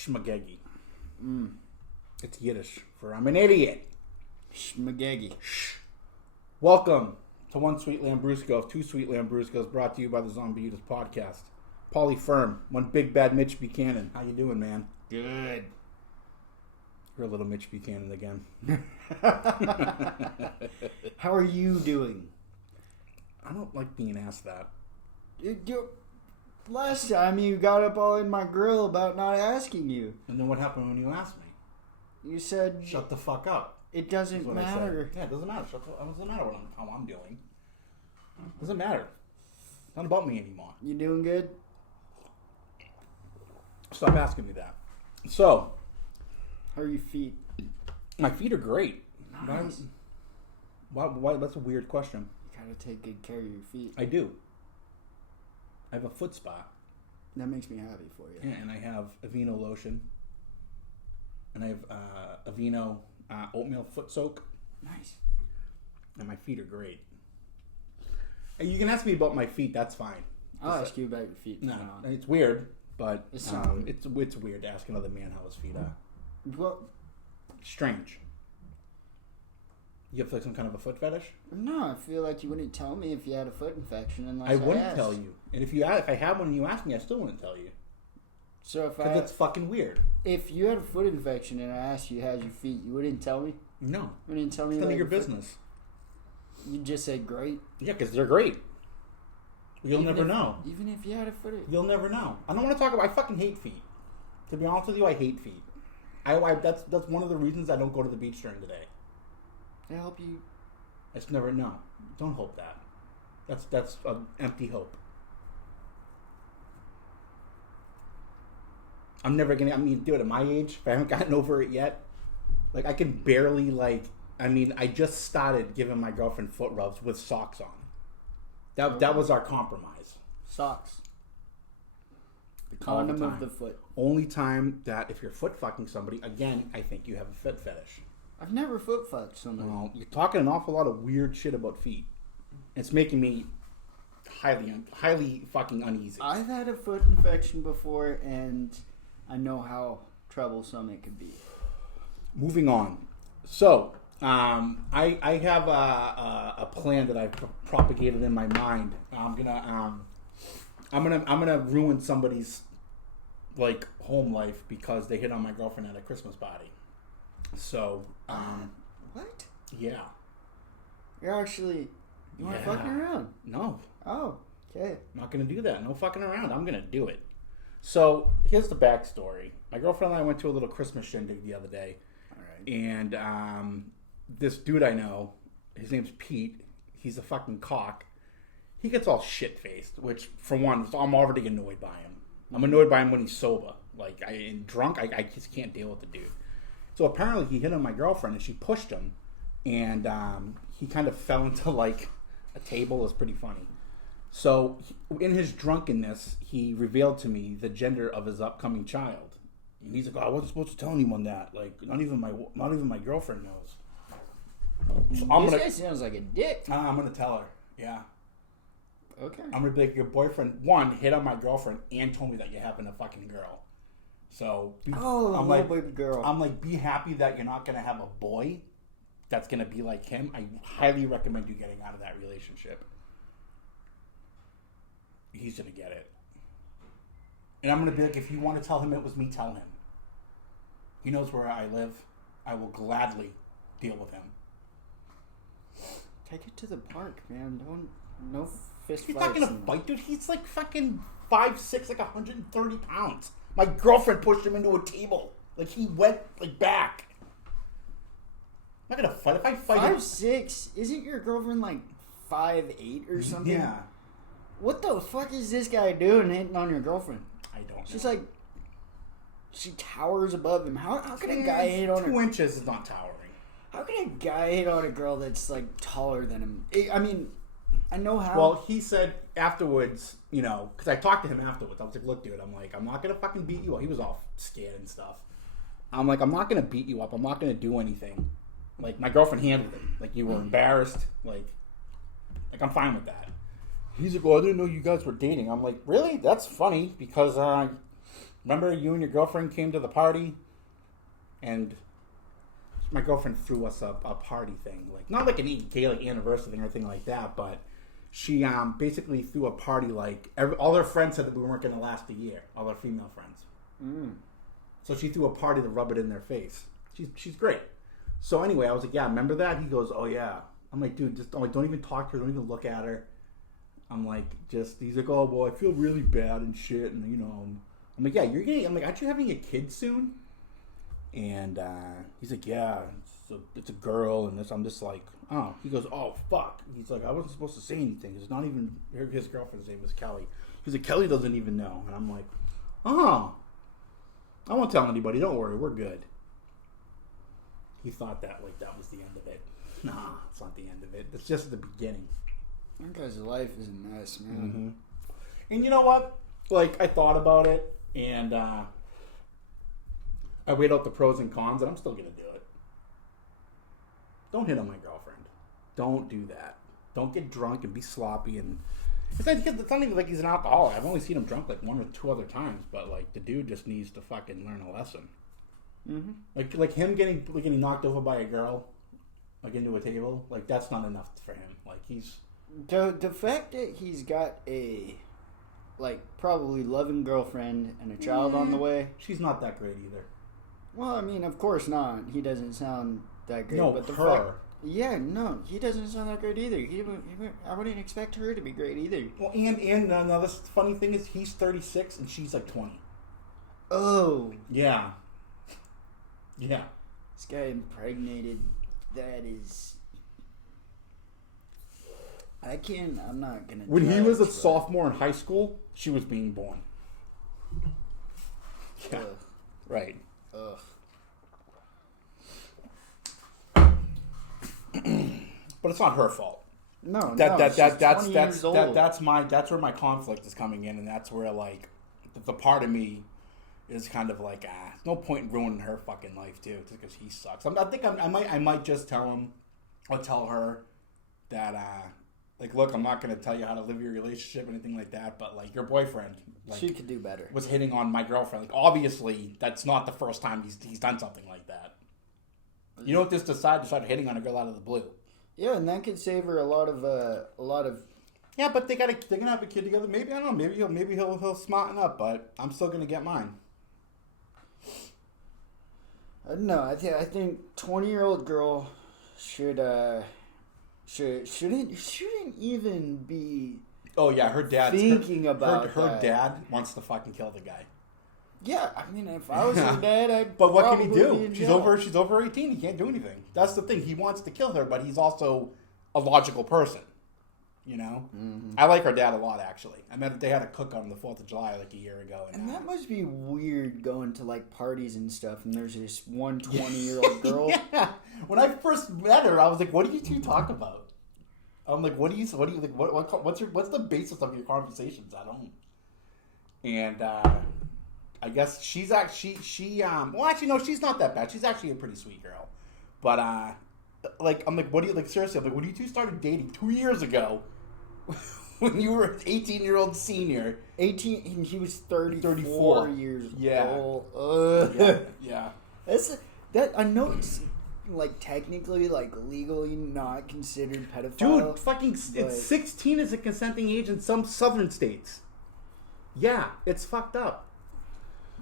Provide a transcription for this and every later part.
Schmagegi. It's Yiddish for I'm an idiot. Schmagegi. Welcome to One Sweet Lambrusco of Two Sweet Lambruscos, brought to you by the Zombie Eaters podcast. Paulie Firm, one big bad Mitch Buchanan. How you doing, man? Good. You're a little Mitch Buchanan again. How are you doing? I don't like being asked that. Last time you got up all in my grill about not asking you. And then what happened when you asked me? You said... Shut the fuck up. It doesn't matter. Yeah, it doesn't matter. It doesn't matter how I'm doing. It doesn't matter. It's not about me anymore. You doing good? Stop asking me that. So... How are your feet? My feet are great. Nice. Why? That's a weird question. You gotta take good care of your feet. I do. I have a foot spa. That makes me happy for you. Yeah, and I have Aveeno lotion. And I have Aveeno oatmeal foot soak. Nice. And my feet are great. And you can ask me about my feet, that's fine. I'll ask you about your feet. No, it's weird, but It's weird to ask another man how his feet are. Well, strange. You have like some kind of a foot fetish? no, I feel like you wouldn't tell me if you had a foot infection unless I wouldn't asked. tell you. And if I had one and you asked me, I still wouldn't tell you. So because it's fucking weird. If you had a foot infection and I asked you how's your feet, you wouldn't tell me? No. You wouldn't tell me it's none of your foot? business. You just said great? Yeah, because they're great. You'll never know. Even if you had a foot... You'll never know. I don't want to talk about... I fucking hate feet. To be honest with you, I hate feet. That's one of the reasons I don't go to the beach during the day. They help you... I just never know. Don't hope that. That's an empty hope. I'm never gonna... dude, at my age, if I haven't gotten over it yet, like, I can barely, I just started giving my girlfriend foot rubs with socks on. That was our compromise. Socks. The condom of the foot. Only time that if you're foot fucking somebody, again, I think you have a foot fetish. I've never foot fucked somebody. Well, you're talking an awful lot of weird shit about feet. It's making me highly fucking uneasy. I've had a foot infection before, and I know how troublesome it could be. Moving on. So, I have a plan that I've propagated in my mind. I'm gonna ruin somebody's home life because they hit on my girlfriend at a Christmas party. So, what? Yeah. You're actually not fucking around? No. Oh, okay. I'm not gonna do that. No fucking around. I'm gonna do it. So here's the backstory. My girlfriend and I went to a little Christmas shindig the other day. All right. And this dude I know, his name's Pete. He's a fucking cock. He gets all shit-faced, which, for one, I'm already annoyed by him. I'm annoyed by him when he's sober. Drunk, I just can't deal with the dude. So apparently he hit on my girlfriend, and she pushed him, and he kind of fell into, a table. It was pretty funny. So, in his drunkenness, he revealed to me the gender of his upcoming child. And he's like, I wasn't supposed to tell anyone that. Not even my girlfriend knows. So this guy sounds like a dick. I'm going to tell her. Yeah. Okay. I'm going to be like, your boyfriend, one, hit on my girlfriend and told me that you're having a fucking girl. So, baby girl. I'm like, be happy that you're not going to have a boy that's going to be like him. I highly recommend you getting out of that relationship. He's going to get it. And I'm going to be like, if you want to tell him it was me, tell him. He knows where I live. I will gladly deal with him. Take it to the park, man. No fist fights. He's not going to fight, dude. He's like fucking 5'6", 130 pounds. My girlfriend pushed him into a table. He went, back. I'm not going to fight. If I fight 5'6"? Isn't your girlfriend, 5'8" or something? Yeah. What the fuck is this guy doing hitting on your girlfriend? I don't know. She's she towers above him. How can a guy hit on 2 inches is not towering. How can a guy hit on a girl that's, taller than him? I know how. Well, he said afterwards, because I talked to him afterwards. I was like, look, dude, I'm not going to fucking beat you up. He was all scared and stuff. I'm like, I'm not going to beat you up. I'm not going to do anything. My girlfriend handled it. You were embarrassed. I'm fine with that. He's like, well, I didn't know you guys were dating. I'm like, really? That's funny because remember you and your girlfriend came to the party, and my girlfriend threw us a party thing, like not like an gay like anniversary thing or anything like that, but she basically threw a party like all her friends said that we weren't going to last a year, all her female friends. So she threw a party to rub it in their face. She's great. So anyway, I was like, yeah, remember that? He goes, oh yeah. I'm like, dude, just don't even talk to her, don't even look at her. I'm like, he's like, oh well, I feel really bad and shit, and you know, I'm like, yeah, you're gay. I'm like, aren't you having a kid soon? And he's like, yeah, it's a girl, and this. I'm just like, oh. He goes, oh fuck. He's like, I wasn't supposed to say anything. It's not even his girlfriend's name is Kelly. He's like, Kelly doesn't even know, and I'm like, oh. I won't tell anybody. Don't worry, we're good. He thought that was the end of it. Nah, it's not the end of it. It's just the beginning. That guy's life is a mess, man. Mm-hmm. And you know what? Like, I thought about it, and I weighed out the pros and cons, and I'm still gonna do it. Don't hit on my girlfriend. Don't do that. Don't get drunk and be sloppy and. It's not even like he's an alcoholic. I've only seen him drunk like 1 or 2 other times, but like the dude just needs to fucking learn a lesson. Mm-hmm. Like him getting knocked over by a girl, like into a table, like that's not enough for him. Like he's the fact that he's got a like probably loving girlfriend and a child on the way. She's not that great either. Well, I mean, of course not. He doesn't sound that great. No, but the her. fact, yeah, no, he doesn't sound that great either. I wouldn't expect her to be great either. Well, and now this funny thing is he's 36 and she's like 20. Oh. Yeah. Yeah. This guy impregnated. That is. I'm not gonna. When he was a sophomore in high school, she was being born. Yeah. Ugh. Right. Ugh. But it's not her fault. No, that's old. that's where my conflict is coming in, and that's where like the part of me is kind of like no point in ruining her fucking life too, just because he sucks. I might just tell him or tell her that like look, I'm not gonna tell you how to live your relationship or anything like that, but like your boyfriend, like, she could do better. Was hitting on my girlfriend. Like obviously that's not the first time he's done something like that. You don't just decide to start hitting on a girl out of the blue. Yeah, and that could save her a lot of. Yeah, but they're gonna have a kid together. Maybe I don't know. Maybe he'll smarten up. But I'm still gonna get mine. No, I think 20-year-old girl shouldn't even be. Oh yeah, her dad thinking about her dad wants to fucking kill the guy. Yeah, I mean, if I was her dad, I'd. But what can he do? She's over 18. He can't do anything. That's the thing. He wants to kill her, but he's also a logical person. You know, I like her dad a lot. Actually, I met they had a cook on the 4th of July like a year ago, and that must be weird going to like parties and stuff, and there's this 20-year-old girl. Yeah, when I first met her, I was like, "What do you two talk about?" I'm like, "What do you like? What's the basis of your conversations?" I don't. And I guess she's actually well, actually no, she's not that bad. She's actually a pretty sweet girl, but like I'm like, what do you like? Seriously, I'm like, when you two started dating 2 years ago, when you were an 18-year-old senior, 18, and he was 34 years old. Yeah. That I know it's like technically like legally not considered pedophile. Dude, fucking it's 16 is a consenting age in some southern states. Yeah, it's fucked up.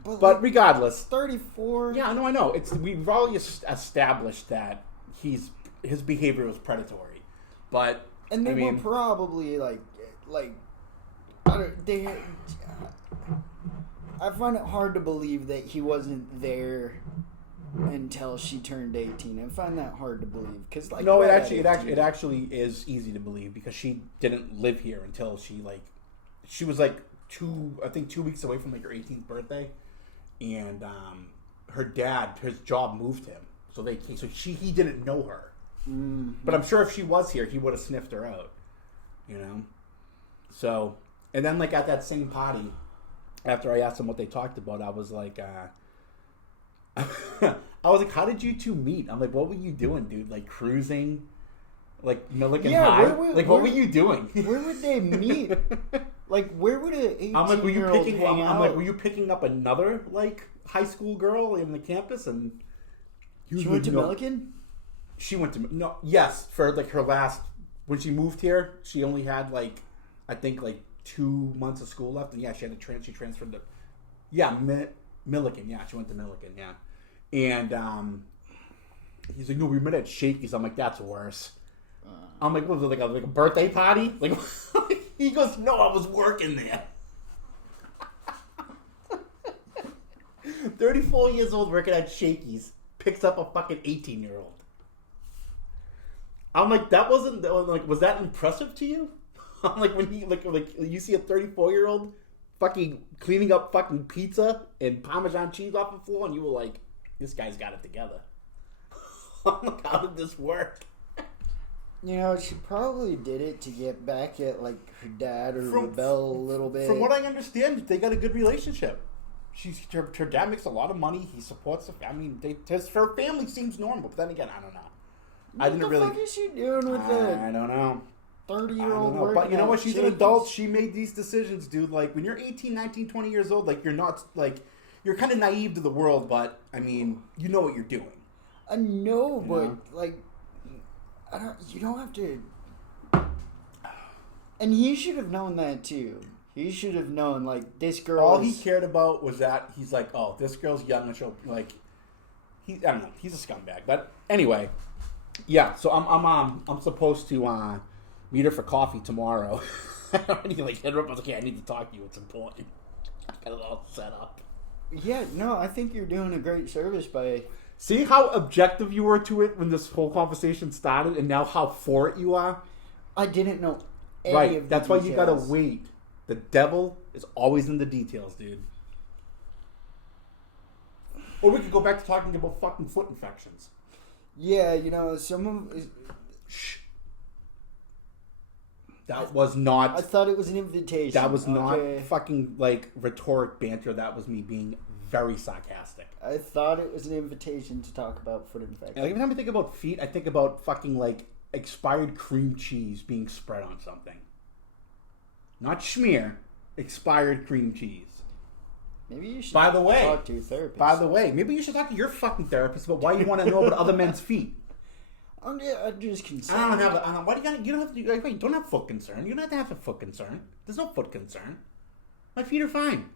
But like, regardless, 34. Yeah, no, I know. We've already established that his behavior was predatory, but and they were probably like I find it hard to believe that he wasn't there until she turned 18. I find that hard to believe because like no, it actually is easy to believe because she didn't live here until she was like 2 weeks away from like her 18th birthday. And her dad, his job moved him, so he didn't know her. Mm-hmm. But I'm sure if she was here, he would have sniffed her out, you know. So, and then like at that same party, after I asked them what they talked about, I was like, how did you two meet? I'm like, what were you doing, dude? Like cruising, Like Milliken Yeah, High? What were you doing? Where would they meet? Like, where would an 18-year-old hang out? I'm like, were you picking up another, like, high school girl in the campus? And she went to Milliken? She went to, no, yes, for, like, her last, when she moved here, she only had, like, I think, like, 2 months of school left. And, yeah, she transferred to, Milliken. Yeah, she went to Milliken, yeah. And, he's like, no, we met at Shakey's. I'm like, that's worse. I'm like, what was it, like a birthday party? Like, he goes, no, I was working there. 34 years old working at Shakey's picks up a fucking 18-year-old. I'm like, that wasn't, like, was that impressive to you? I'm like, when he, like you see a 34-year-old fucking cleaning up fucking pizza and Parmesan cheese off the floor, and you were like, this guy's got it together. I'm like, how did this work? You know, she probably did it to get back at, like, her dad or rebel a little bit. From what I understand, they got a good relationship. Her dad makes a lot of money. He supports her. I mean, her family seems normal. But then again, I don't know. What the fuck is she doing with I don't know. 30-year-old working? But you know what? She's an Shakey's. adult. She made these decisions, dude. Like, when you're 18, 19, 20 years old, like, you're not, like, you're kind of naive to the world, but, I mean, you know what you're doing. I know, but, like, you don't have to. And he should have known that too. He should have known, like, this girl. All he cared about was that he's like, oh, this girl's young and she'll, like, I don't know, he's a scumbag. But anyway, yeah. So I'm supposed to meet her for coffee tomorrow. I already like hit her up. I was like, okay, I need to talk to you. It's important. I got it all set up. Yeah, no, I think you're doing a great service by. See how objective you were to it when this whole conversation started, and now how for it you are? I didn't know any right, of the that's why details. you gotta wait. The devil is always in the details, dude. Or we could go back to talking about fucking foot infections. Yeah, you know, some of. Shh. That was not. I thought it was an invitation. That was not fucking, like, rhetoric banter. That was me being very sarcastic. I thought it was an invitation to talk about foot infections. Like, every time I think about feet, I think about fucking, like, expired cream cheese being spread on something. Not schmear. Expired cream cheese. Maybe you should talk to your therapist. By the way, maybe you should talk to your fucking therapist about why you want to know about other men's feet. I'm just concerned. I don't know. Why do you don't have to, you don't have foot concern. You don't have to have a foot concern. There's no foot concern. My feet are fine.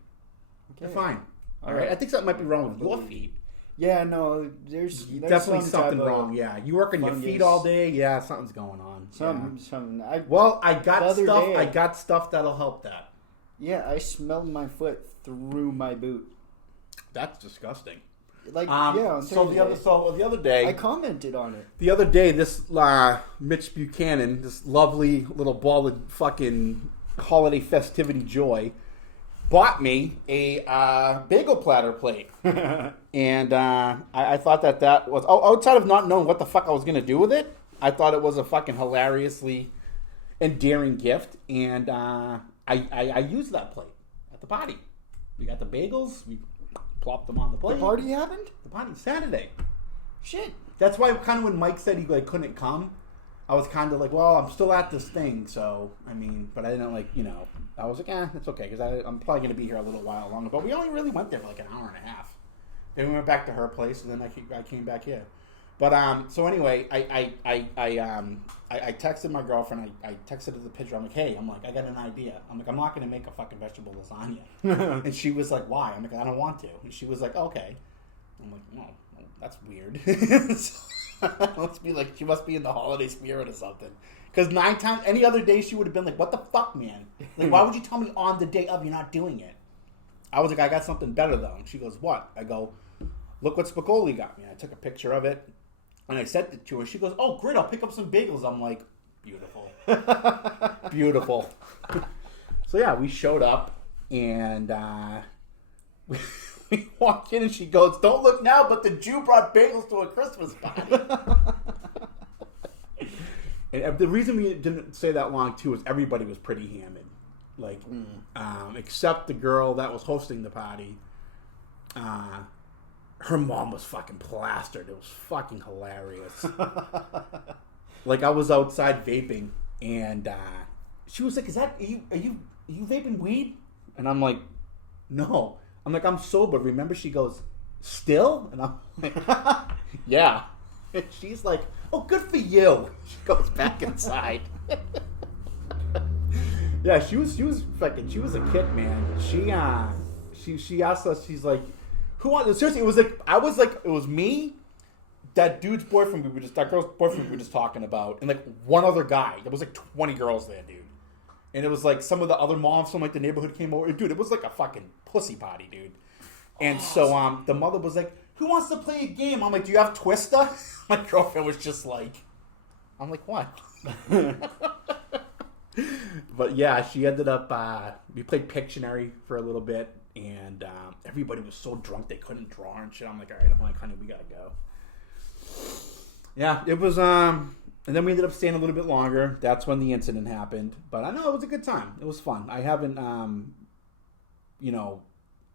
Okay. They're fine. All right. I think something might be wrong with your feet. Yeah, no, there's definitely something wrong. Yeah, you work on your feet all day. Yeah, something's going on. Something. I got stuff. I got stuff that'll help that. Yeah, I smelled my foot through my boot. That's disgusting. Like, so the other day, I commented on it. The other day, this Mitch Buchanan, this lovely little bald fucking holiday festivity joy, bought me a bagel platter plate. And I thought that was, outside of not knowing what the fuck I was going to do with it, I thought it was a fucking hilariously endearing gift. And I used that plate at the party. We got the bagels, we plopped them on the plate. The party happened? The party, Saturday. Shit. That's why kind of when Mike said he like couldn't come, I was kind of like, well, I'm still at this thing, so, I mean, but I didn't like, you know, I was like, it's okay, because I'm probably going to be here a little while longer, but we only really went there for like an hour and a half. Then we went back to her place, and then I came back here. But, so anyway, I texted my girlfriend, I texted her the picture, I'm like, hey, I got an idea. I'm like, I'm not going to make a fucking vegetable lasagna. And she was like, why? I'm like, I don't want to. And she was like, okay. I'm like, well, that's weird. Let's be like, she must be in the holiday spirit or something. Because 9 times, any other day, she would have been like, what the fuck, man? Like, why would you tell me on the day of you're not doing it? I was like, I got something better, though. And she goes, what? I go, look what Spicoli got me. I took a picture of it, and I sent it to her. She goes, oh, great, I'll pick up some bagels. I'm like, beautiful. Beautiful. So, yeah, we showed up, and we walk in, and she goes, don't look now, but the Jew brought bagels to a Christmas party. And the reason we didn't stay that long, too, is everybody was pretty hammered. Like, except the girl that was hosting the party. Her mom was fucking plastered. It was fucking hilarious. like I was outside vaping, and she was like, "Is that are you vaping weed?" And I'm like, "No." I'm like, "I'm sober." Remember? She goes, "Still?" And I'm like, "Yeah." And she's like, "Oh, good for you." She goes back inside. Yeah, she was a kid, man. She asked us. She's like, "Who wants?" Seriously, it was me, that dude's boyfriend that girl's boyfriend we were just talking about, and like one other guy. There was like 20 girls there, dude. And it was like some of the other moms from like the neighborhood came over. Dude, it was like a fucking pussy party, dude. And so the mother was like, "Who wants to play a game?" I'm like, "Do you have Twister?" My girlfriend was just like, I'm like, "What?" But yeah, she ended up, we played Pictionary for a little bit, and everybody was so drunk they couldn't draw and shit. I'm like, "All right," I'm like, "Honey, we gotta go." Yeah, it was, and then we ended up staying a little bit longer. That's when the incident happened. But I know it was a good time. It was fun. I haven't,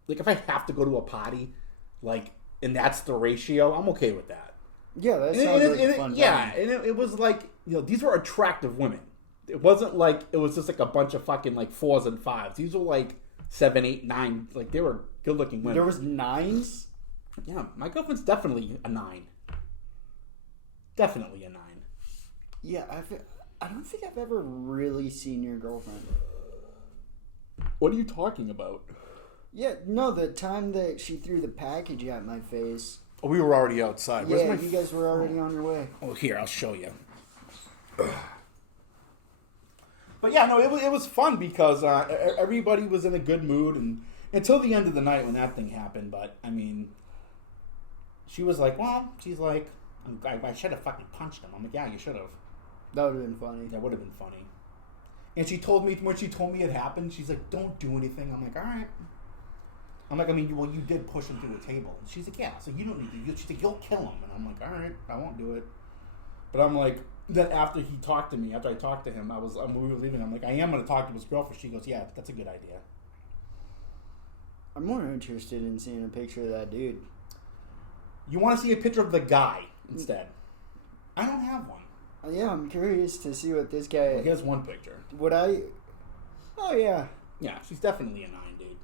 like if I have to go to a party, like, and that's the ratio, I'm okay with that. Yeah, that sounds like a fun time. Yeah, and it was like, these were attractive women. It wasn't like, it was just like a bunch of fucking like 4s and 5s. These were like 7, 8, 9. Like, they were good looking women. There was 9s? Yeah, my girlfriend's definitely a 9. Definitely a 9. Yeah, I don't think I've ever really seen your girlfriend. What are you talking about? Yeah, no, the time that she threw the package at my face. Oh, we were already outside. Yeah, you guys were already on your way. Oh, here, I'll show you. But yeah, no, it was fun because everybody was in a good mood, and until the end of the night when that thing happened. But I mean, she was like, she's like, I should have fucking punched him. I'm like, "Yeah, you should have." That would have been funny. That would have been funny. And she told me, when she told me it happened, she's like, "Don't do anything." I'm like, "All right." I'm like, you did push him through the table. She's like, "Yeah, so you don't need to." She's like, "You'll kill him." And I'm like, "All right, I won't do it." But I'm like, then after he talked to me, after I talked to him, when we were leaving, I'm like, "I am going to talk to his girlfriend." She goes, "Yeah, that's a good idea." I'm more interested in seeing a picture of that dude. You want to see a picture of the guy instead? I don't have one. Yeah, I'm curious to see what this guy... Well, here's one picture. Would I... Oh, yeah. Yeah, she's definitely a 9, dude.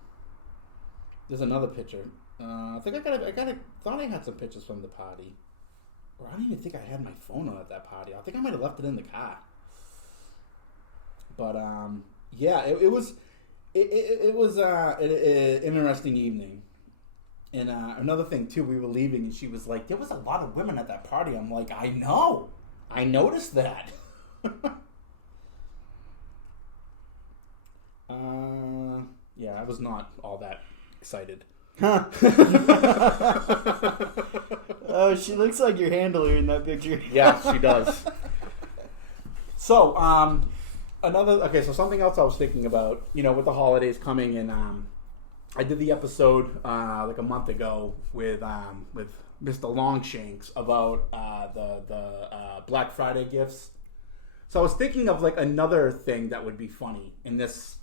There's another picture. I think I thought I had some pictures from the party. Or I don't even think I had my phone on at that party. I think I might have left it in the car. But, yeah, it was an interesting evening. And another thing, too, we were leaving, and she was like, "There was a lot of women at that party." I'm like, "I know. I noticed that." Yeah, I was not all that excited. Oh, she looks like your handler in that picture. Yeah, she does. So, so something else I was thinking about, with the holidays coming, and I did the episode like a month ago with Mr. Longshanks about the Black Friday gifts. So I was thinking of like another thing that would be funny in this,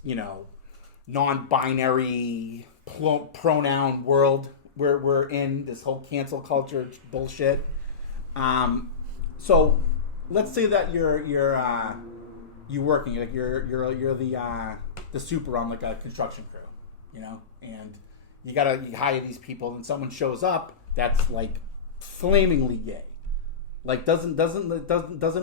non-binary pronoun world where we're in, this whole cancel culture bullshit. So let's say that you're working, like you're the super on like a construction crew, and you hire these people, and someone shows up that's like flamingly gay, like doesn't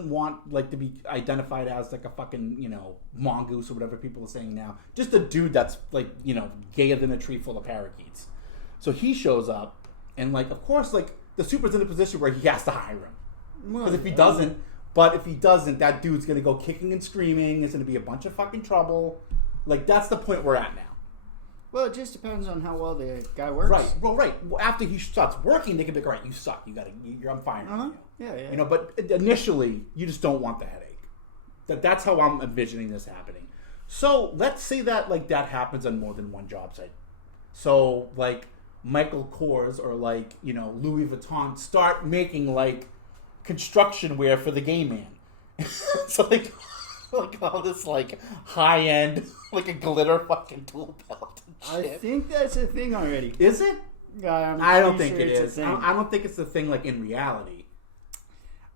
want like to be identified as like a fucking mongoose or whatever people are saying now, just a dude that's like gayer than a tree full of parakeets. So he shows up, and like of course like the super's in a position where he has to hire him, because if he doesn't, that dude's gonna go kicking and screaming. It's gonna be a bunch of fucking trouble. Like that's the point we're at now. Well, it just depends on how well the guy works. Right. Well, right. Well, after he starts working, they can be like, "All right, you suck. I'm firing you." Yeah. But initially, you just don't want the headache. That's how I'm envisioning this happening. So let's say that like that happens on more than one job site. So like Michael Kors or like Louis Vuitton start making like construction wear for the gay man. So like all this like high end like a glitter fucking tool belt. I think that's a thing already. Is it? I'm I don't think sure it is. I don't think it's the thing like in reality.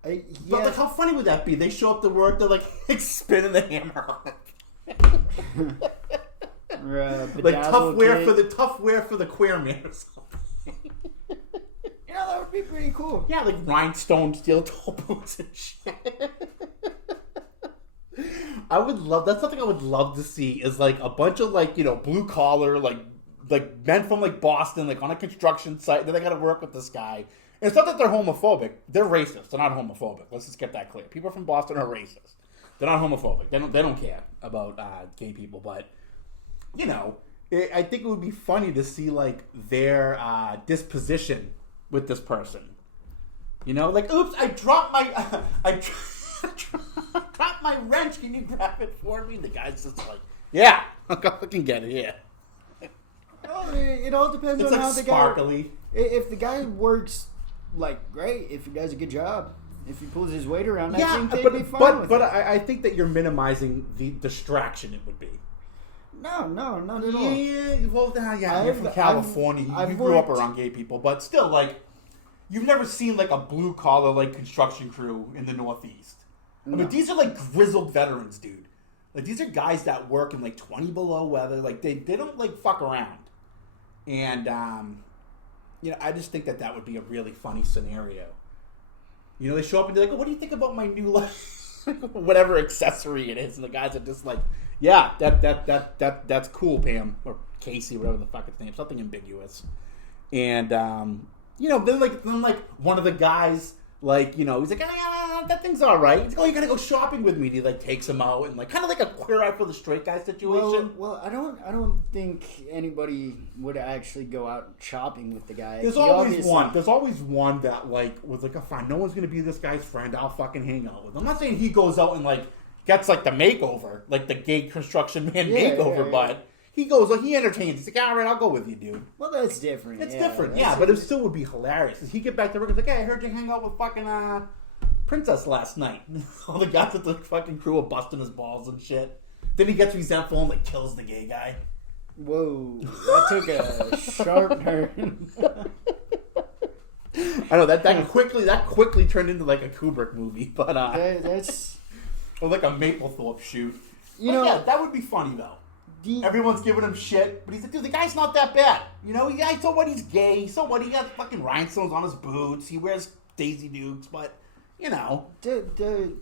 Yeah. But like, how funny would that be? They show up to work, they're like spinning the hammer on it. Like tough wear for the queer man or something. That would be pretty cool. Yeah, like rhinestone steel toe boots and shit. That's something I would love to see, is like a bunch of like, blue collar, like men from like Boston, like on a construction site, then they gotta work with this guy. And it's not that they're homophobic, they're racist. They're not homophobic. Let's just get that clear. People from Boston are racist. They're not homophobic. They don't care about gay people, but I think it would be funny to see like their disposition with this person. Like, oops, I dropped my dropped my wrench. Can you grab it for me? The guy's just like, yeah, I'll go fucking get it. Yeah. Well, it all depends on like how the sparkly. guy. If the guy works like great, if he does a good job, if he pulls his weight around, I think they'd be fine with it. But I think that you're minimizing the distraction it would be. No, not at all. Yeah, well, you're from California. You grew up around gay people, but still, like, you've never seen like a blue collar like construction crew in the Northeast. No. I mean, these are like grizzled veterans, dude. Like, these are guys that work in like 20 below weather. Like, they don't like fuck around. And I just think that would be a really funny scenario. They show up and they're like, oh, what do you think about my new whatever accessory it is? And the guys are just like, yeah, that's cool, Pam, or Casey, whatever the fuck its name, something ambiguous. And then one of the guys, like, he's like, that thing's all right. He's like, oh, you gotta go shopping with me. And he like takes him out, and like kind of like a Queer Eye for the Straight Guy situation. Well, I don't think anybody would actually go out shopping with the guy. There's always one. There's always one that like was like, oh, fine, no one's gonna be this guy's friend. I'll fucking hang out with him. I'm not saying he goes out and like gets like the makeover, like the gay construction man makeover, but he goes, he entertains. He's like, all right, I'll go with you, dude. Well, that's different. It's different, but it still would be hilarious. Cause he get back to work, he's like, hey, I heard you hang out with fucking Princess last night. All the guys at the fucking crew are busting his balls and shit. Then he gets resentful and like kills the gay guy. Whoa, that took a sharp turn. I know that quickly turned into like a Kubrick movie, but that's or like a Mapplethorpe shoot. That would be funny though. Everyone's giving him shit, but he's like, dude, the guy's not that bad. So what? He's gay. So what? He got fucking rhinestones on his boots. He wears Daisy Dukes, but the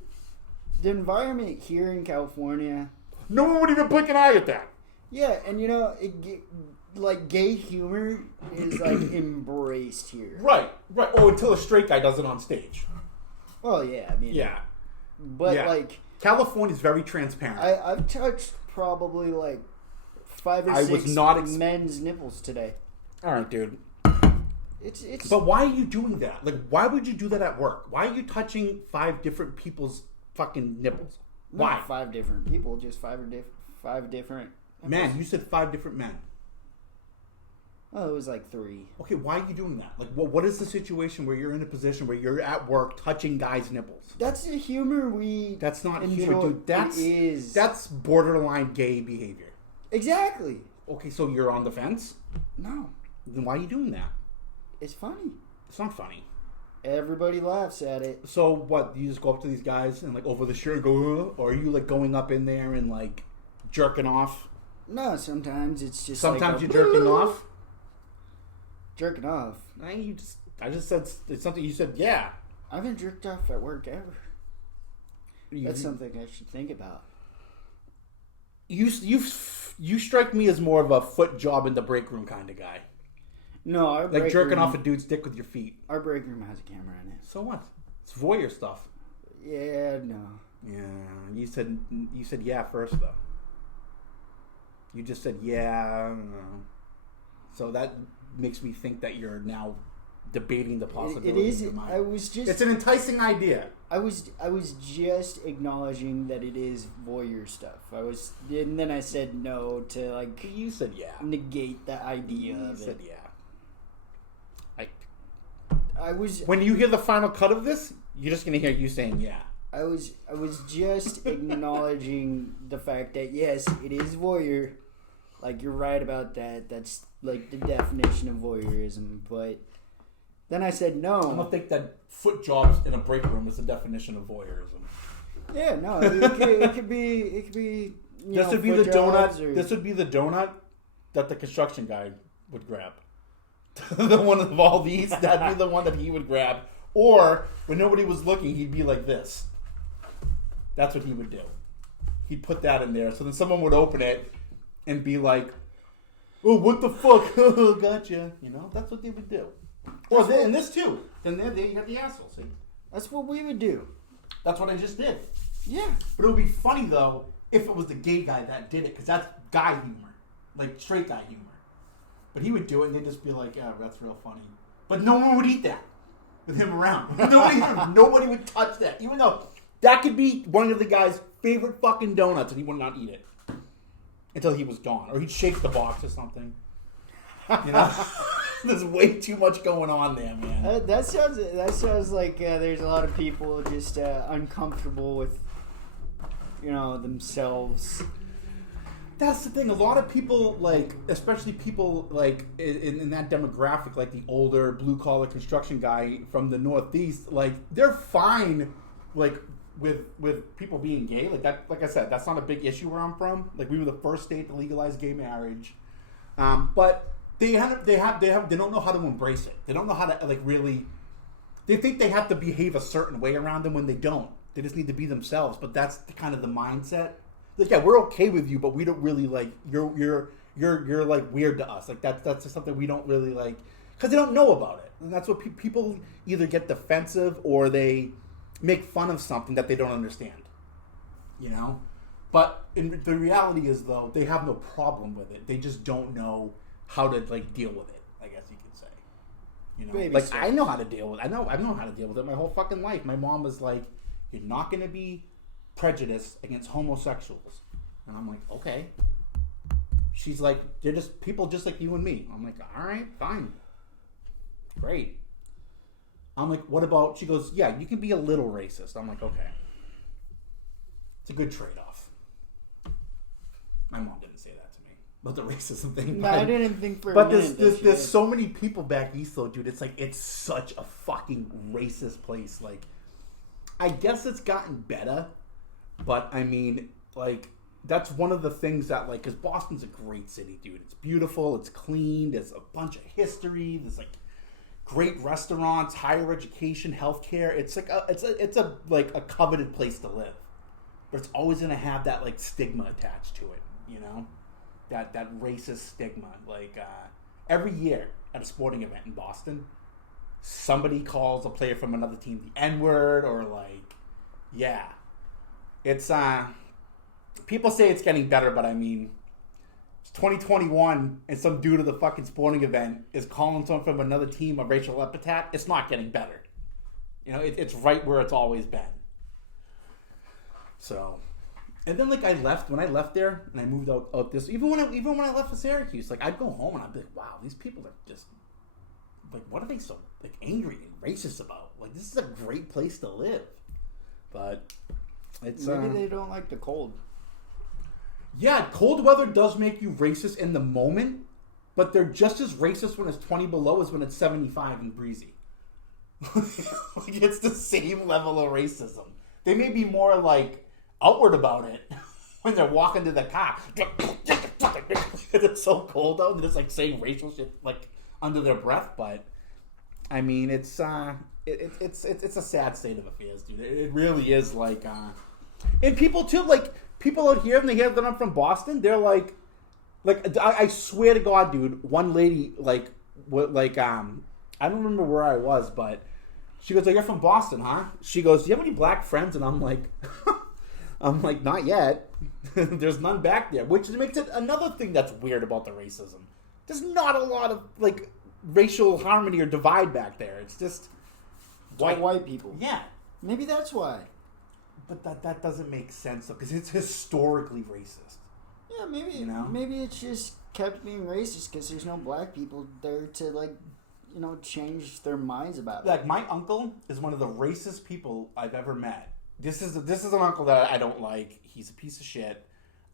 environment here in California, no one would even blink an eye at that. Yeah, and like gay humor is like embraced here. Right. Oh, until a straight guy does it on stage. Well, yeah, I mean, but like California's very transparent. I've touched probably like 5 or 6 men's nipples today. All right, dude. It's. But why are you doing that? Like, why would you do that at work? Why are you touching 5 different people's fucking nipples? Why? Not 5 different people, just 5 different men. You said 5 different men. Oh, it was like 3. Okay, why are you doing that? Like, what is the situation where you're in a position where you're at work touching guys' nipples? That's the humor That's not humor, dude. That's borderline gay behavior. Exactly. Okay, so you're on the fence? No. Then why are you doing that? It's funny. It's not funny. Everybody laughs at it. So what? You just go up to these guys and like over the shirt and go, or are you like going up in there and like jerking off? No, sometimes it's just. Sometimes you're jerking off. Jerking off. I just said it's something you said. Yeah. I haven't jerked off at work ever. That's something I should think about. You strike me as more of a foot job in the break room kind of guy. No, our like jerking off a dude's dick with your feet. Our break room has a camera in it. So what? It's voyeur stuff. Yeah, no. Yeah, you said yeah first though. You just said yeah. So that makes me think that you're now debating the possibility. It is. In your mind. It's an enticing idea. I was just acknowledging that it is voyeur stuff. And then I said no to like. You said yeah. Negate the idea of it. You said yeah. I was. When you hear the final cut of this, you're just gonna hear you saying yeah. I was just acknowledging the fact that yes, it is voyeur. Like you're right about that. That's like the definition of voyeurism. But Then I said no. I don't think that foot jobs in a break room is the definition of voyeurism. Yeah, no, it could be. This would be the donut. This would be the donut that the construction guy would grab. The one of all these, that'd be the one that he would grab. Or when nobody was looking, he'd be like this. That's what he would do. He'd put that in there, so then someone would open it and be like, "Oh, what the fuck? Gotcha." You know, that's what they would do. Or they, and this too. Then there you have the asshole. See? That's what we would do. That's what I just did. Yeah. But it would be funny though if it was the gay guy that did it, because that's guy humor, like straight guy humor. But he would do it, and they'd just be like, "Yeah, that's real funny." But no one would eat that with him around. Nobody would touch that, even though that could be one of the guy's favorite fucking donuts, and he would not eat it until he was gone, or he'd shake the box or something. You know, there's way too much going on there, man. That sounds like there's a lot of people just uncomfortable with, themselves. That's the thing. A lot of people, like, especially people like in that demographic, like the older blue collar construction guy from the Northeast, like they're fine, like with people being gay. Like that, like I said, that's not a big issue where I'm from. Like we were the first state to legalize gay marriage, but they don't know how to embrace it. They don't know how to like really. They think they have to behave a certain way around them when they don't. They just need to be themselves. But that's kind of the mindset. Like, yeah, we're okay with you, but we don't really like you're like weird to us. Like that's just something we don't really like because they don't know about it, and that's what people either get defensive or they make fun of something that they don't understand. You know, but the reality is though they have no problem with it. They just don't know how to like deal with it. I guess you could say. You know, Baby like steps. I know how to deal with. I've known how to deal with it my whole fucking life. My mom was like, "You're not going to be prejudice against homosexuals," and I'm like, okay. She's like, they're just people just like you and me. I'm like, all right, fine, great. I'm like, what about? She goes, yeah, you can be a little racist. I'm like, okay, it's a good trade-off. My mom didn't say that to me about the racism thing. No, I didn't think for. But there's so many people back east though, dude. It's like it's such a fucking racist place. Like, I guess it's gotten better. But, I mean, like, that's one of the things that, like, because Boston's a great city, dude. It's beautiful. It's clean. There's a bunch of history. There's, like, great restaurants, higher education, healthcare. It's, like, it's a coveted place to live. But it's always going to have that, like, stigma attached to it, you know? That racist stigma. Like, every year at a sporting event in Boston, somebody calls a player from another team the N-word or, like, yeah. It's people say it's getting better, but I mean, it's 2021 and some dude at the fucking sporting event is calling someone from another team a racial epithet. It's not getting better. You know, it's right where it's always been. So, and then like when I left there and I moved out this, even when I left for Syracuse, like I'd go home and I'd be like, wow, these people are just like, what are they so like angry and racist about? Like, this is a great place to live, but. It's, maybe they don't like the cold. Yeah, cold weather does make you racist in the moment, but they're just as racist when it's 20 below as when it's 75 and breezy. Like, it's the same level of racism. They may be more like outward about it when they're walking to the car. It's so cold out, they're just like saying racial shit like under their breath. But I mean, it's a sad state of affairs, dude. It really is like. And people too, like people out here, when they hear that I'm from Boston, they're like I swear to God, dude. One lady, I don't remember where I was, but she goes, "Like, you're from Boston, huh?" She goes, "Do you have any black friends?" And I'm like, "Not yet." There's none back there, which makes it another thing that's weird about the racism. There's not a lot of like racial harmony or divide back there. It's just white people. Yeah, maybe that's why. But that doesn't make sense because it's historically racist. Yeah, maybe maybe it's just kept being racist because there's no black people there to change their minds about it. Like my uncle is one of the racist people I've ever met. This is an uncle that I don't like. He's a piece of shit.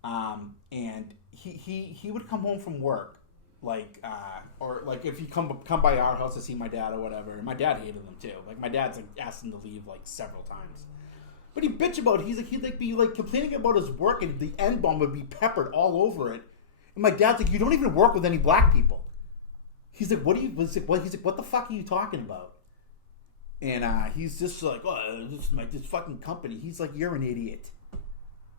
And he would come home from work Like, or like if you come by our house to see my dad or whatever, and my dad hated them too. Like my dad's like asked him to leave like several times. But he bitch about it. He'd like be like complaining about his work, and the N-bomb would be peppered all over it. And my dad's like, you don't even work with any black people. He's like, what do you? He's like, what the fuck are you talking about? And he's just like, oh, this fucking company. He's like, you're an idiot.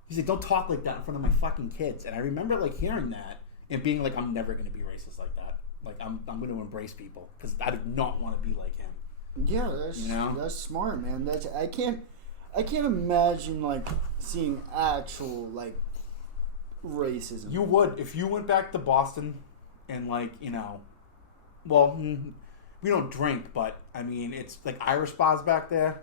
He's like, don't talk like that in front of my fucking kids. And I remember like hearing that and being like, I'm never gonna be racist like that. Like I'm gonna embrace people because I do not want to be like him. Yeah, that's smart, man. I can't imagine like seeing actual like racism. You would if you went back to Boston and like well, we don't drink, but I mean it's like Irish bars back there.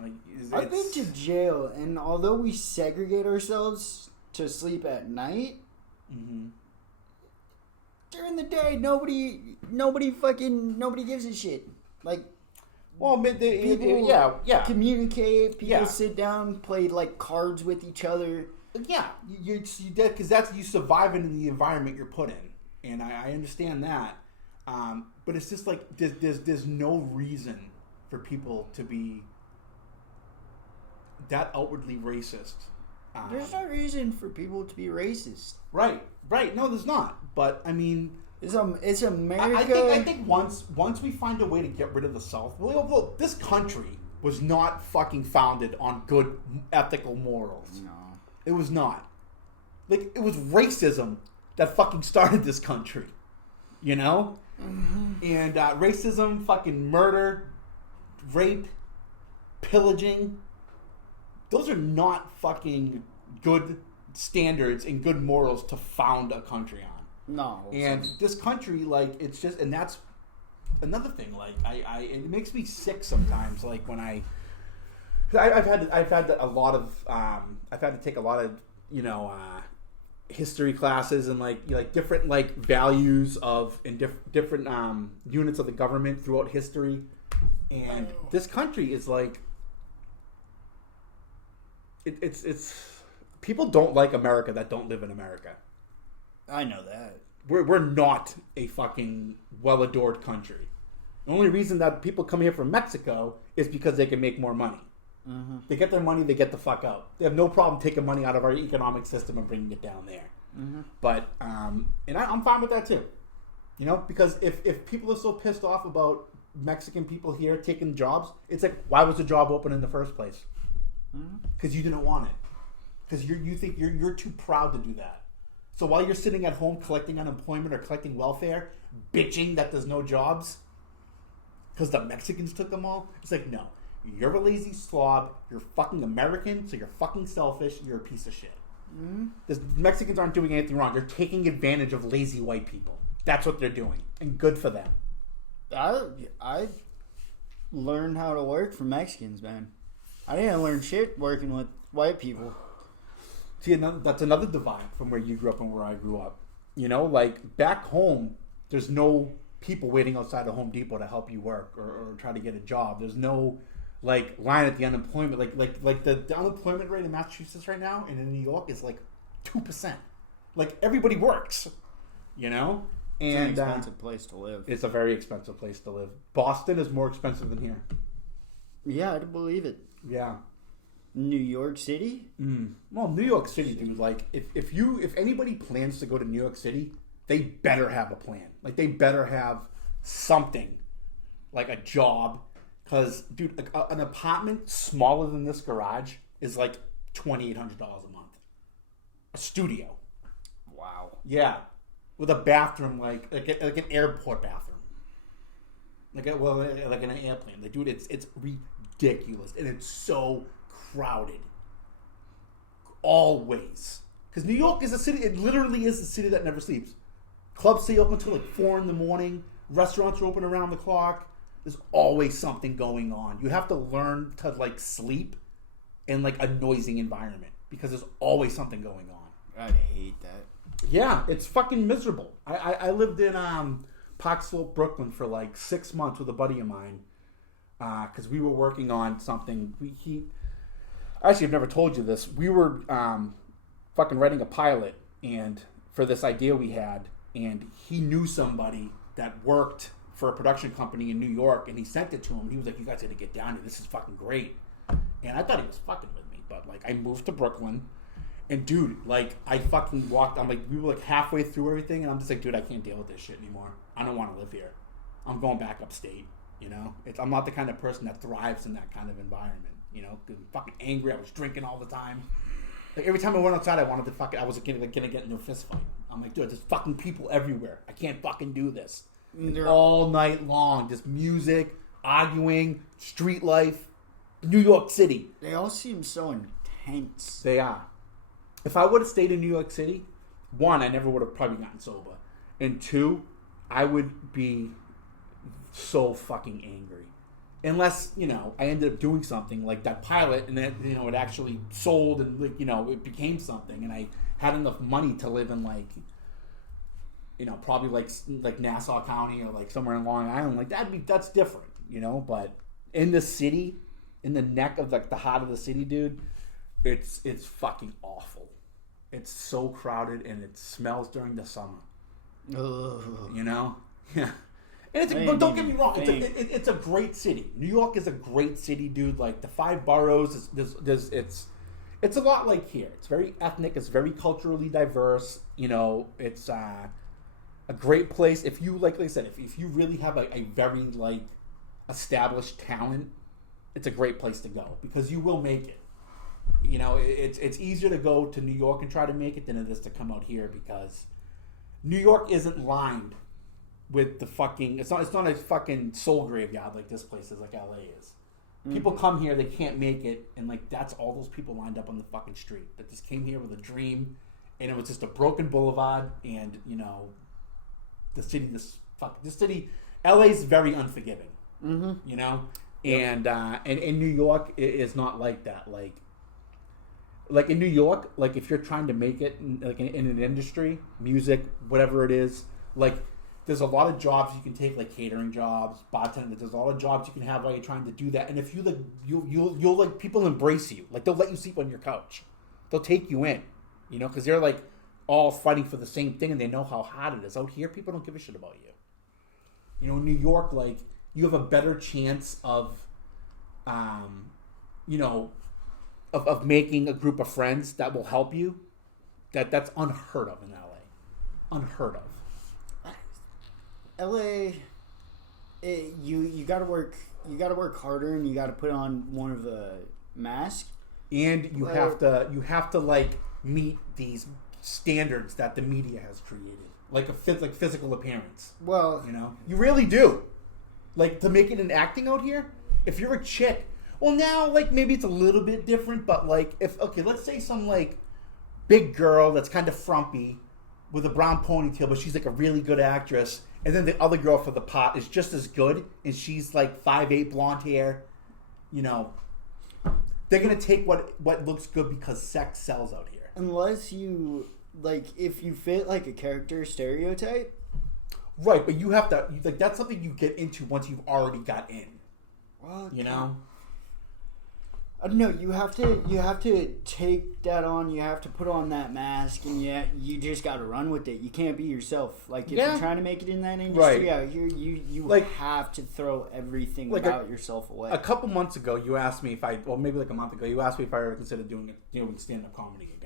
Like I've been to jail, and although we segregate ourselves to sleep at night, during the day nobody gives a shit. Like. Well, people communicate. People sit down, play like cards with each other. Yeah, you did because that's you surviving in the environment you're put in, and I understand that. But it's just like there's no reason for people to be that outwardly racist. There's no reason for people to be racist. Right. No, there's not. But I mean. It's America. I think once we find a way to get rid of the South, well, this country was not fucking founded on good ethical morals. No, it was not. Like it was racism that fucking started this country, And racism, fucking murder, rape, pillaging. Those are not fucking good standards and good morals to found a country on. No. And this country, like, it's just, and that's another thing. Like, it makes me sick sometimes. Like when I've had a lot of, I've had to take a lot of, history classes and like different like values of in different units of the government throughout history, and this country is like, it's people don't like America that don't live in America. I know that. We're not a fucking well-adored country. The only reason that people come here from Mexico is because they can make more money. Mm-hmm. They get their money, they get the fuck out. They have no problem taking money out of our economic system and bringing it down there. Mm-hmm. But, and I'm fine with that too. Because if people are so pissed off about Mexican people here taking jobs, it's like, why was the job open in the first place? Because you didn't want it. Because you think you're too proud to do that. So while you're sitting at home collecting unemployment or collecting welfare, bitching that there's no jobs because the Mexicans took them all, it's like, no, you're a lazy slob, you're fucking American, so you're fucking selfish, you're a piece of shit. Mm-hmm. The Mexicans aren't doing anything wrong. They're taking advantage of lazy white people. That's what they're doing, and good for them. I learned how to work for Mexicans, man. I didn't learn shit working with white people. See, that's another divide from where you grew up and where I grew up. Like back home, there's no people waiting outside of Home Depot to help you work or try to get a job. There's no like line at the unemployment. Like the unemployment rate in Massachusetts right now and in New York is like 2%. Like everybody works, And it's an expensive place to live. It's a very expensive place to live. Boston is more expensive than here. Yeah, I'd believe it. Yeah. New York City? Well, New York City, dude. Like, if anybody plans to go to New York City, they better have a plan. Like, they better have something, like a job. Because, dude, an apartment smaller than this garage is like $2,800 a month. A studio. Wow. Yeah, with a bathroom like an airport bathroom. Like an airplane. Like, dude, it's ridiculous, and it's so crowded always because New York is a city. It literally is a city that never sleeps. Clubs stay open until like 4 a.m. Restaurants are open around the clock. There's always something going on. You have to learn to like sleep in like a noisy environment because there's always something going on. I'd hate that. Yeah, it's fucking miserable. I lived in Park Slope, Brooklyn for like 6 months with a buddy of mine because we were working on something. Actually, I've never told you this. We were fucking writing a pilot, and for this idea we had, and he knew somebody that worked for a production company in New York, and he sent it to him. He was like, "You guys got to get down here. This is fucking great." And I thought he was fucking with me, but like I moved to Brooklyn, and dude, like I fucking walked. I'm like, we were like halfway through everything, and I'm just like, dude, I can't deal with this shit anymore. I don't want to live here. I'm going back upstate. You know, I'm not the kind of person that thrives in that kind of environment. You know, 'cause I'm fucking angry. I was drinking all the time. Like every time I went outside, I wanted to fucking. I was gonna get into a fist fight. I'm like, dude, there's fucking people everywhere. I can't fucking do this. All night long, just music, arguing, street life, New York City. They all seem so intense. They are. If I would have stayed in New York City, one, I never would have probably gotten sober, and two, I would be so fucking angry. Unless, you know, I ended up doing something like that pilot, and then, you know, it actually sold, and, like, you know, it became something, and I had enough money to live in, like, you know, probably like Nassau County or like somewhere in Long Island. Like that's different, you know. But in the city, in the neck of like the heart of the city, dude, it's fucking awful. It's so crowded, and it smells during the summer. Ugh. You know, yeah. And but don't get me wrong, it's a great city. New York is a great city, dude. Like the 5 boroughs, it's a lot like here. It's very ethnic. It's very culturally diverse. You know, it's a great place. If you like I said, if you really have a very like established talent, it's a great place to go because you will make it. You know, it's easier to go to New York and try to make it than it is to come out here because New York isn't lined with the fucking. It's not a fucking soul graveyard like this place is, like LA is. People come here, they can't make it, and like that's all those people lined up on the fucking street that just came here with a dream, and it was just a broken boulevard, and you know. The city, LA's very unforgiving, you know, and in New York it is not like that. Like in New York, like if you're trying to make it in an industry, music, whatever it is, like there's a lot of jobs you can take, like catering jobs, bartender. There's a lot of jobs you can have while you're trying to do that, and if you like, you'll like people embrace you, like they'll let you sleep on your couch, they'll take you in, you know, because they're like. All fighting for the same thing, and they know how hard it is. Out here, people don't give a shit about you. You know, in New York, like, you have a better chance of, you know, of making a group of friends that will help you. That's unheard of in LA. Unheard of. LA, you gotta work harder, and you gotta put on more of a mask. And you have to like meet these standards that the media has created, like physical appearance. Well, you know, you really do. Like to make it in acting out here, if you're a chick, well now like maybe it's a little bit different, but like if let's say some like big girl that's kind of frumpy with a brown ponytail, but she's like a really good actress, and then the other girl for the part is just as good, and she's like 5'8", blonde hair, you know, they're gonna take what looks good because sex sells out here. Unless you, like, if you fit, like, a character stereotype. Right, but you have to, like, that's something you get into once you've already got in. Well, you know? I don't know, you have to take that on, you have to put on that mask, and you just gotta run with it. You can't be yourself. Like, if you're trying to make it in that industry out here, you like, have to throw everything like about yourself away. A couple months ago, you asked me maybe like a month ago, you asked me if I ever considered doing stand-up comedy again.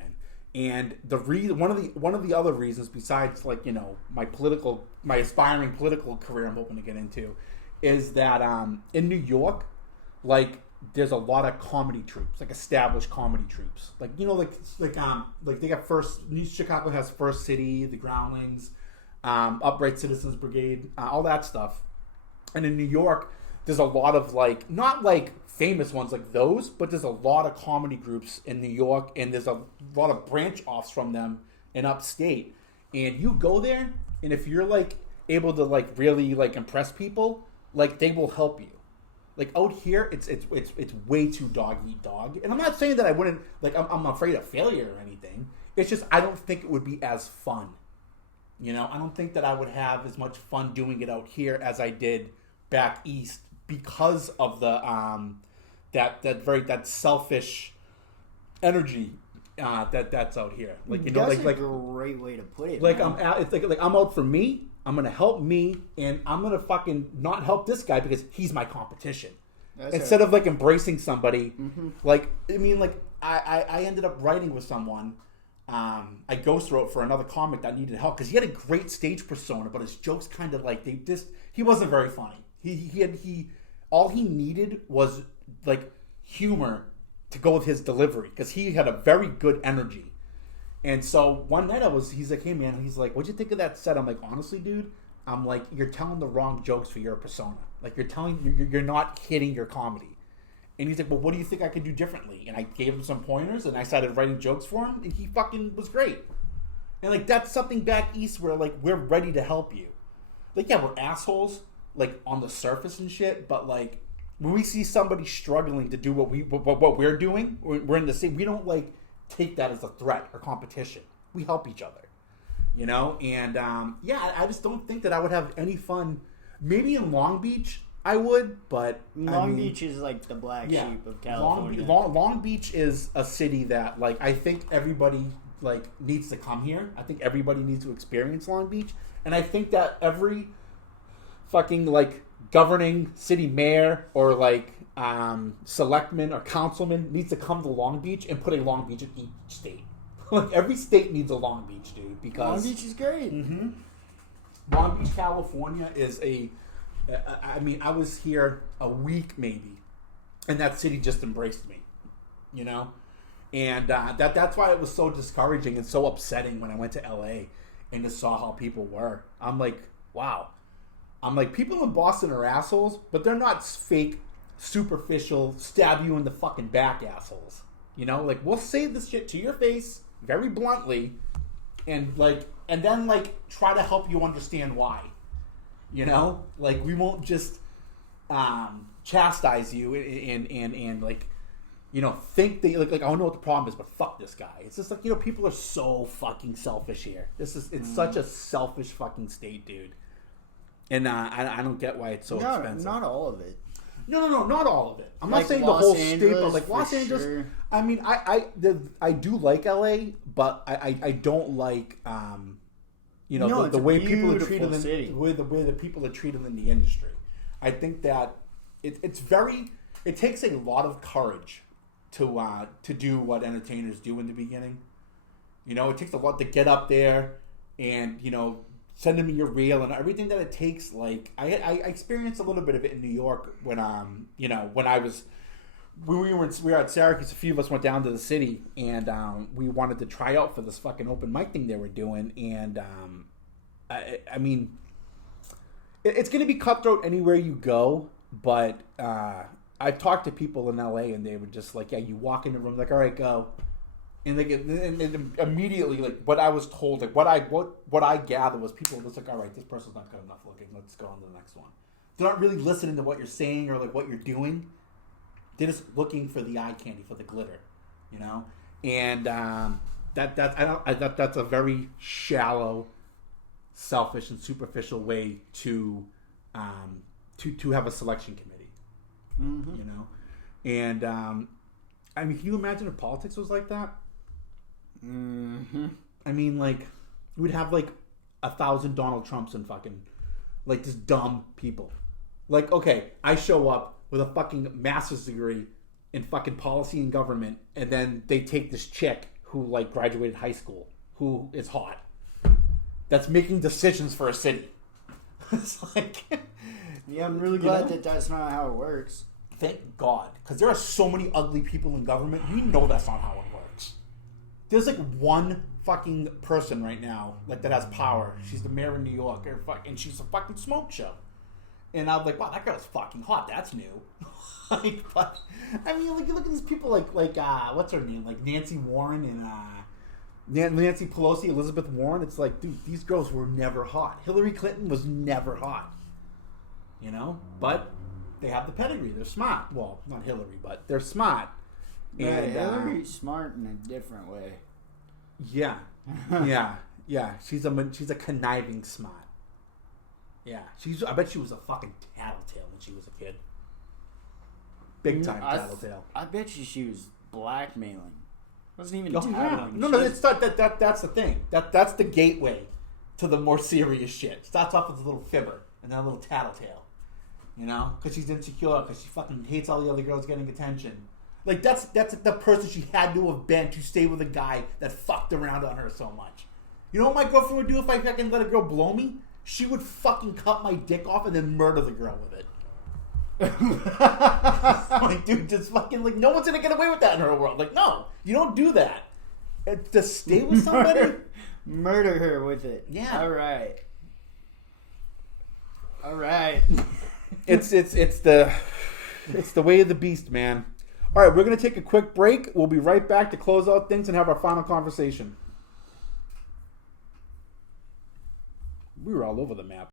And one of the other reasons, besides like you know my aspiring political career, I'm hoping to get into, is that in New York, like there's a lot of comedy troupes, like established comedy troupes, like you know like they got Chicago has First City, the Groundlings, Upright Citizens Brigade, all that stuff, and in New York. There's a lot of like not like famous ones like those, but there's a lot of comedy groups in New York, and there's a lot of branch offs from them in upstate. And you go there, and if you're like able to like really like impress people, like they will help you. Like out here, it's way too dog eat dog. And I'm not saying that I wouldn't like I'm afraid of failure or anything. It's just I don't think it would be as fun. You know, I don't think that I would have as much fun doing it out here as I did back east. Because of the that selfish energy that's out here. Like that's a great way to put it. Like man. it's like I'm out for me. I'm gonna help me, and I'm gonna fucking not help this guy because he's my competition. Instead of like embracing somebody, like I mean, like I ended up writing with someone. I ghost wrote for another comic that needed help because he had a great stage persona, but his jokes kind of like he wasn't very funny. He all he needed was like humor to go with his delivery because he had a very good energy. And so one night he's like, hey man, he's like, what'd you think of that set? I'm like, honestly, dude, I'm like, you're telling the wrong jokes for your persona. Like you're not hitting your comedy. And he's like, well, what do you think I could do differently? And I gave him some pointers and I started writing jokes for him and he fucking was great. And like, that's something back east where like, we're ready to help you. Like, yeah, we're assholes, like on the surface and shit, but like when we see somebody struggling to do what we're doing, we're in the same, we don't like take that as a threat or competition. We help each other, you know? And yeah, I just don't think that I would have any fun. Maybe in Long Beach I would, but Long Beach is like the black sheep of California. Long Beach is a city that like I think everybody like needs to come here. I think everybody needs to experience Long Beach, and I think that every fucking like governing city mayor or like selectman or councilman needs to come to Long Beach and put a Long Beach in each state. Like every state needs a Long Beach, dude. Because Long Beach is great. Mm-hmm. Long Beach, California is I mean, I was here a week maybe, and that city just embraced me, you know? And that's why it was so discouraging and so upsetting when I went to LA and just saw how people were. I'm like, wow. I'm like, people in Boston are assholes, but they're not fake, superficial, stab you in the fucking back assholes. You know? Like, we'll say this shit to your face very bluntly and then like try to help you understand why. You know, like we won't just chastise you and like, you know, think that like I don't know what the problem is, but fuck this guy. It's just like, you know, people are so fucking selfish here. It's such a selfish fucking state, dude. And I don't get why it's so expensive. Not all of it. No, not all of it. I'm like not saying Los the whole Angeles, state, but like Los Angeles. Sure. I mean, I do like LA, but I don't like you know, the way people are treated the way the people are treated in the industry. I think that it takes a lot of courage to do what entertainers do in the beginning. You know, it takes a lot to get up there and, you know, send them your reel and everything that it takes. Like I experienced a little bit of it in New York when you know, when we were at Syracuse. A few of us went down to the city and we wanted to try out for this fucking open mic thing they were doing. And I mean, it's going to be cutthroat anywhere you go. But I've talked to people in LA and they were just like, yeah, you walk in the room like, all right, go. And like, and immediately, like what I was told, like what I gathered was people were just like, all right, this person's not good enough looking. Let's go on to the next one. They're not really listening to what you're saying or like what you're doing. They're just looking for the eye candy, for the glitter, you know. And that's a very shallow, selfish, and superficial way to have a selection committee, you know. And I mean, can you imagine if politics was like that? Mm-hmm. I mean, like, we'd have like 1,000 Donald Trumps and fucking like just dumb people. Like, okay, I show up with a fucking master's degree in fucking policy and government, and then they take this chick who like graduated high school, who is hot, that's making decisions for a city. It's like, yeah, I'm really glad that that's not how it works. Thank God, because there are so many ugly people in government. You know that's not how it works. There's like one fucking person right now like that has power. She's the mayor of New York, and she's a fucking smoke show. And I was like, wow, that girl's fucking hot. That's new. Like, but I mean, like, you look at these people like what's her name, like Nancy Warren and Nancy Pelosi, Elizabeth Warren. It's like, dude, these girls were never hot. Hillary Clinton was never hot. You know, but they have the pedigree. They're smart. Well, not Hillary, but they're smart. Yeah, and Hillary's smart in a different way. Yeah, yeah. She's a conniving smart. Yeah, I bet she was a fucking tattletale when she was a kid. Big time tattletale. I bet she was blackmailing. Wasn't even Oh, yeah. tattling. No, it's not that's the thing. That's the gateway to the more serious shit. Starts off with a little fibber and then a little tattletale. You know? Because she's insecure, because she fucking hates all the other girls getting attention. Like, that's the person she had to have been to stay with a guy that fucked around on her so much. You know what my girlfriend would do if I fucking let a girl blow me? She would fucking cut my dick off and then murder the girl with it. Like, dude, just fucking, like, no one's gonna get away with that in her world. Like, no, you don't do that. To stay with somebody? Murder her with it. Yeah. All right. It's the way of the beast, man. All right, we're gonna take a quick break. We'll be right back to close out things and have our final conversation. We were all over the map.